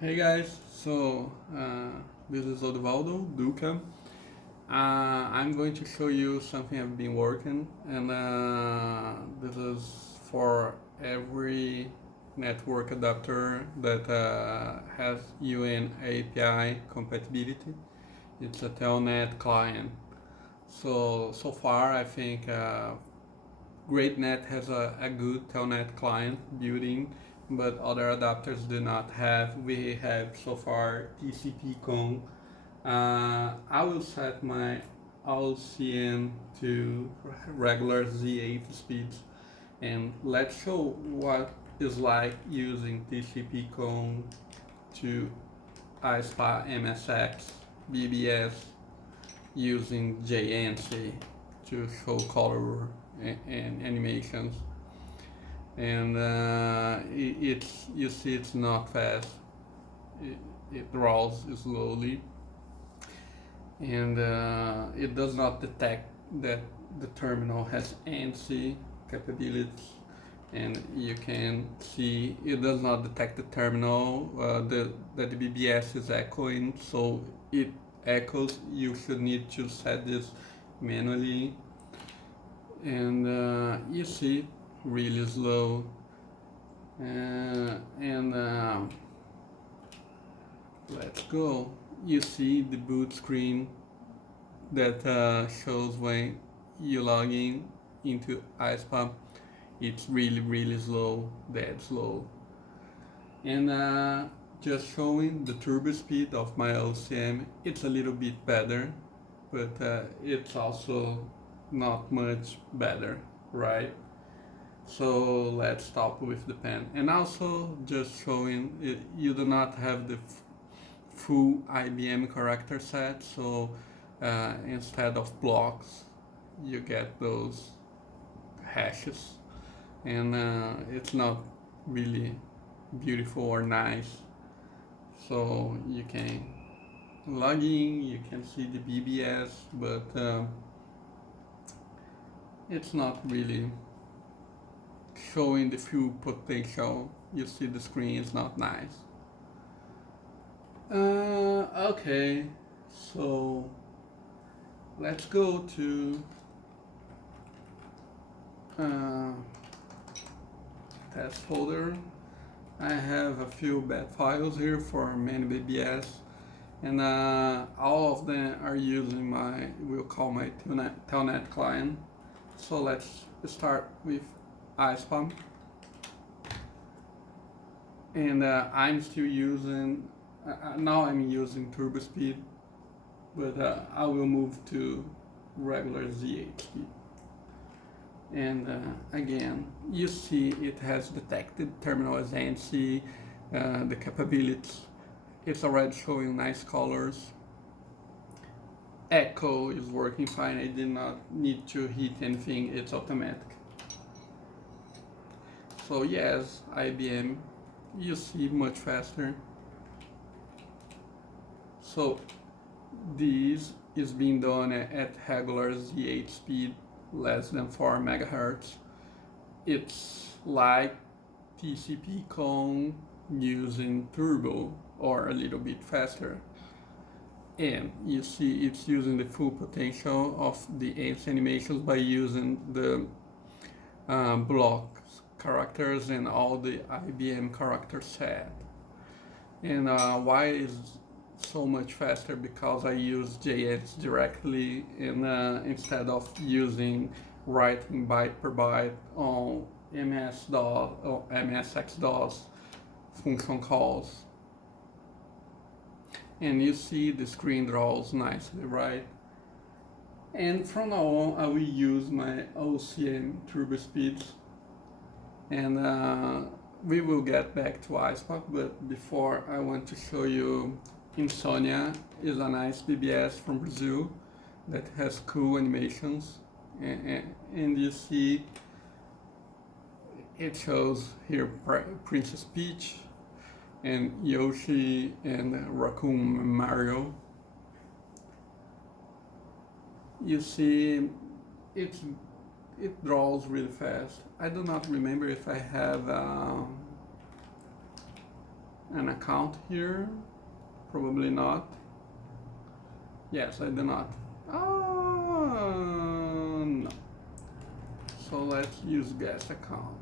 Hey guys, this is Odovaldo Duca. I'm going to show you something I've been working, and this is for every network adapter that has UNAPI compatibility. It's a Telnet client. So far, I think GreatNet has a good Telnet client built-in, but other adapters do not have. We have so far TCP/COM. I will set my LCN to regular Z8 speeds, and let's show what is like using TCP/COM to ISPA MSX BBS using JANSI to show color and animations. And it's you see it's not fast. It draws slowly, and it does not detect that the terminal has ANSI capabilities. And you can see it does not detect the terminal that the BBS is echoing, so it echoes. You should need to set this manually, and you see really slow, and let's go. You see the boot screen that shows when you log in into ISPA. It's really slow, dead slow, and just showing the turbo speed of my LCM. It's a little bit better, but it's also not much better, right? So let's stop with the pen. And also just showing it, you do not have the full IBM character set, so instead of blocks you get those hashes, and it's not really beautiful or nice. So you can log in, you can see the BBS, but it's not really showing the full potential. You see the screen is not nice. Okay, so let's go to test folder. I have a few bad files here for main BBS, and all of them are using we'll call my Telnet client. So let's start with ISPA, and I'm still using now I'm using turbo speed, but I will move to regular Z8 speed. And again, you see it has detected terminal as ANSI, the capabilities. It's already showing nice colors. Echo is working fine. I did not need to hit anything. It's automatic. So yes, IBM, you see much faster. So this is being done at regular Z8 speed, less than 4 megahertz. It's like TCP/COM using turbo or a little bit faster. And you see it's using the full potential of the ANSI animations by using the block characters and all the IBM character set. And why is so much faster? Because I use JS directly, and instead of using writing byte per byte on MS-DOS or MSX-DOS function calls. And you see the screen draws nicely, right? And from now on, I will use my OCM turbo speeds, and we will get back to ISPA. But before, I want to show you Insomnia is a nice BBS from Brazil that has cool animations, and you see it shows here Princess Peach and Yoshi and Raccoon Mario. You see it draws really fast. I do not remember if I have an account here? Probably not. Yes, I do not. No. So let's use guest account.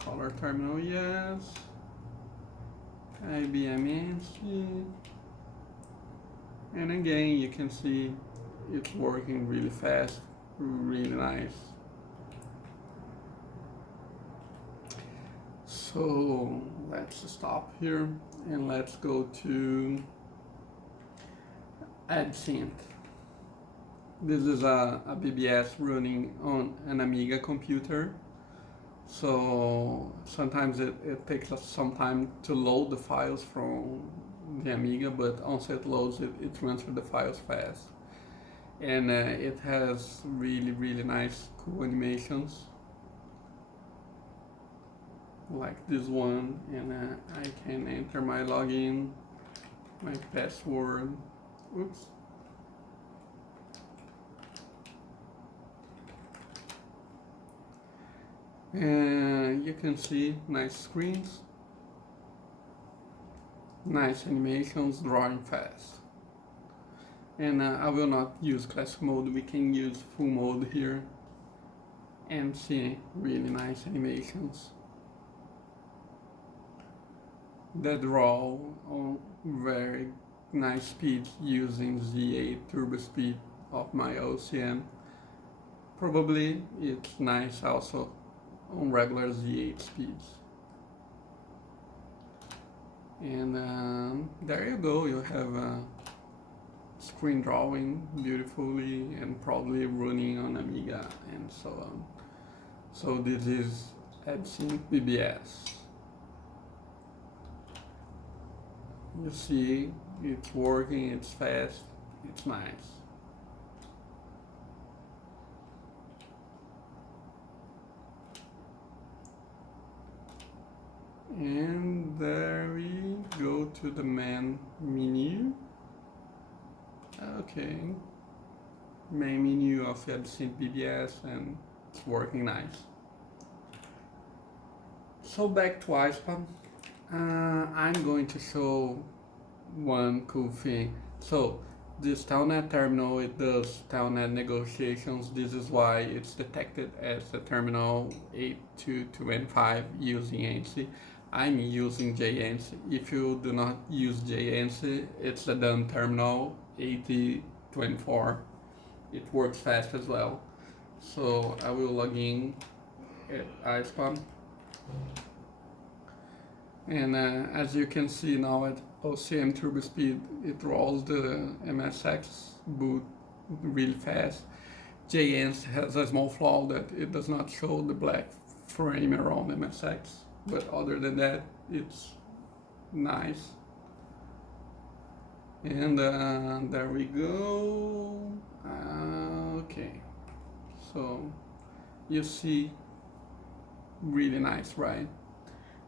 Color terminal, yes. IBM ANSI. And again, you can see it's working really fast, really nice. So let's stop here and let's go to AdSynth. This is a BBS running on an Amiga computer. So sometimes it takes us some time to load the files from the Amiga, but once it loads it transfers the files fast. And it has really nice cool animations. Like this one, and I can enter my login, my password. Oops. And you can see nice screens, nice animations, drawing fast. And I will not use classic mode, we can use full mode here and see really nice animations that draw on very nice speed using Z8 turbo speed of my OCM. Probably it's nice also on regular Z8 speeds. And there you go, you have screen drawing beautifully and probably running on Amiga and so on. So this is AdSynth BBS. You see, it's working, it's fast, it's nice. And there we go to the main menu. Okay, main menu of AdSynth BBS, and it's working nice. So back to ISPA. I'm going to show one cool thing. So this Telnet terminal, it does Telnet negotiations. This is why it's detected as the terminal 8225 using ANSI. I'm using JANSI. If you do not use JANSI, it's the dumb terminal 8024. It works fast as well. So I will log in at ISPA. And as you can see now at OCM turbo speed, it rolls the MSX boot really fast. JANSI has a small flaw that it does not show the black frame around MSX, but other than that, it's nice. And there we go. Okay, so you see, really nice, right?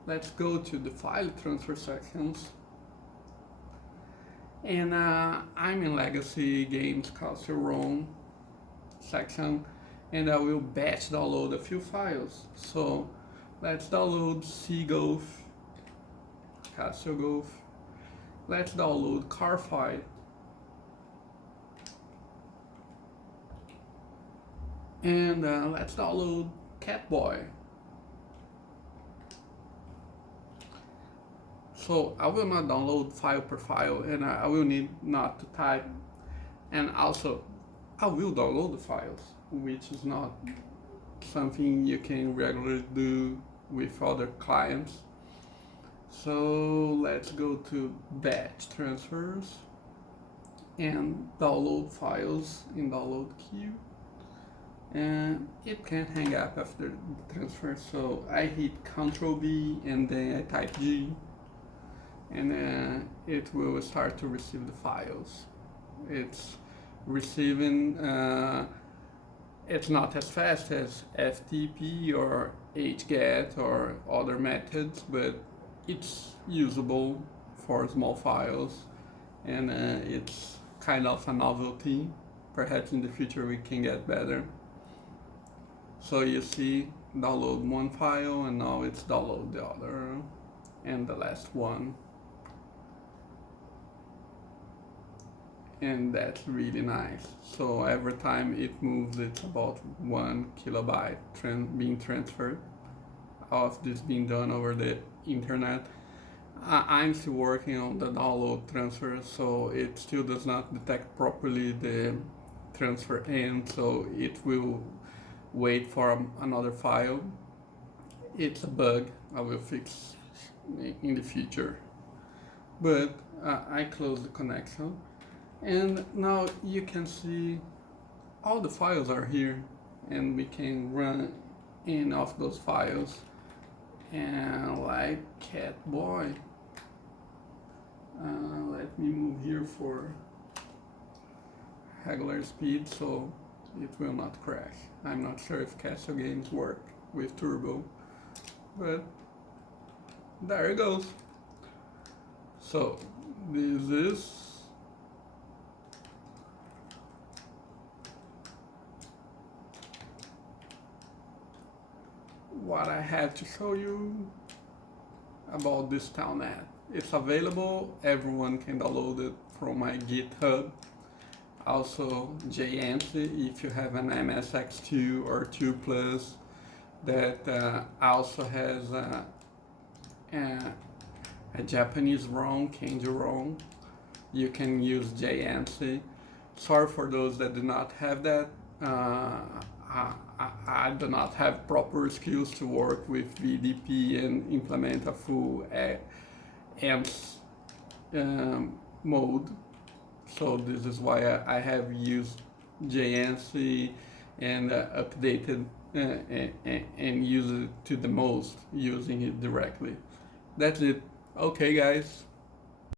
Let's go to the file transfer sections. And I'm in Legacy Games Castle-ROM section, and I will batch download a few files. So let's download Seagolf, Castle Golf. Let's download car file. And let's download Catboy. So I will not download file per file, and I will need not to type. And also, I will download the files, which is not something you can regularly do with other clients. So let's go to batch transfers and download files in download queue. And it can hang up after the transfer. So I hit Ctrl B and then I type G. And it will start to receive the files. It's receiving, it's not as fast as FTP or HGET or other methods, but it's usable for small files, and it's kind of a novelty. Perhaps in the future we can get better. So you see, download one file and now it's download the other, and the last one. and that's really nice. So every time it moves, it's about 1 kilobyte being transferred. All of this being done over the internet. I'm still working on the download transfer, so it still does not detect properly the transfer end, so it will wait for another file. It's a bug I will fix in the future. But I close the connection, and now you can see all the files are here, and we can run in of those files. And like Catboy, let me move here for regular speed so it will not crash. I'm not sure if Castle games work with turbo, but there it goes. So this is what I have to show you about this Telnet. It's available, everyone can download it from my GitHub. Also JANSI if you have an MSX2 or 2 Plus that also has a Japanese ROM, Kanji ROM. You can use JANSI. Sorry for those that do not have that. I do not have proper skills to work with VDP and implement a full AMS mode. So this is why I have used JANSI and updated and use it to the most, using it directly. That's it. Okay guys.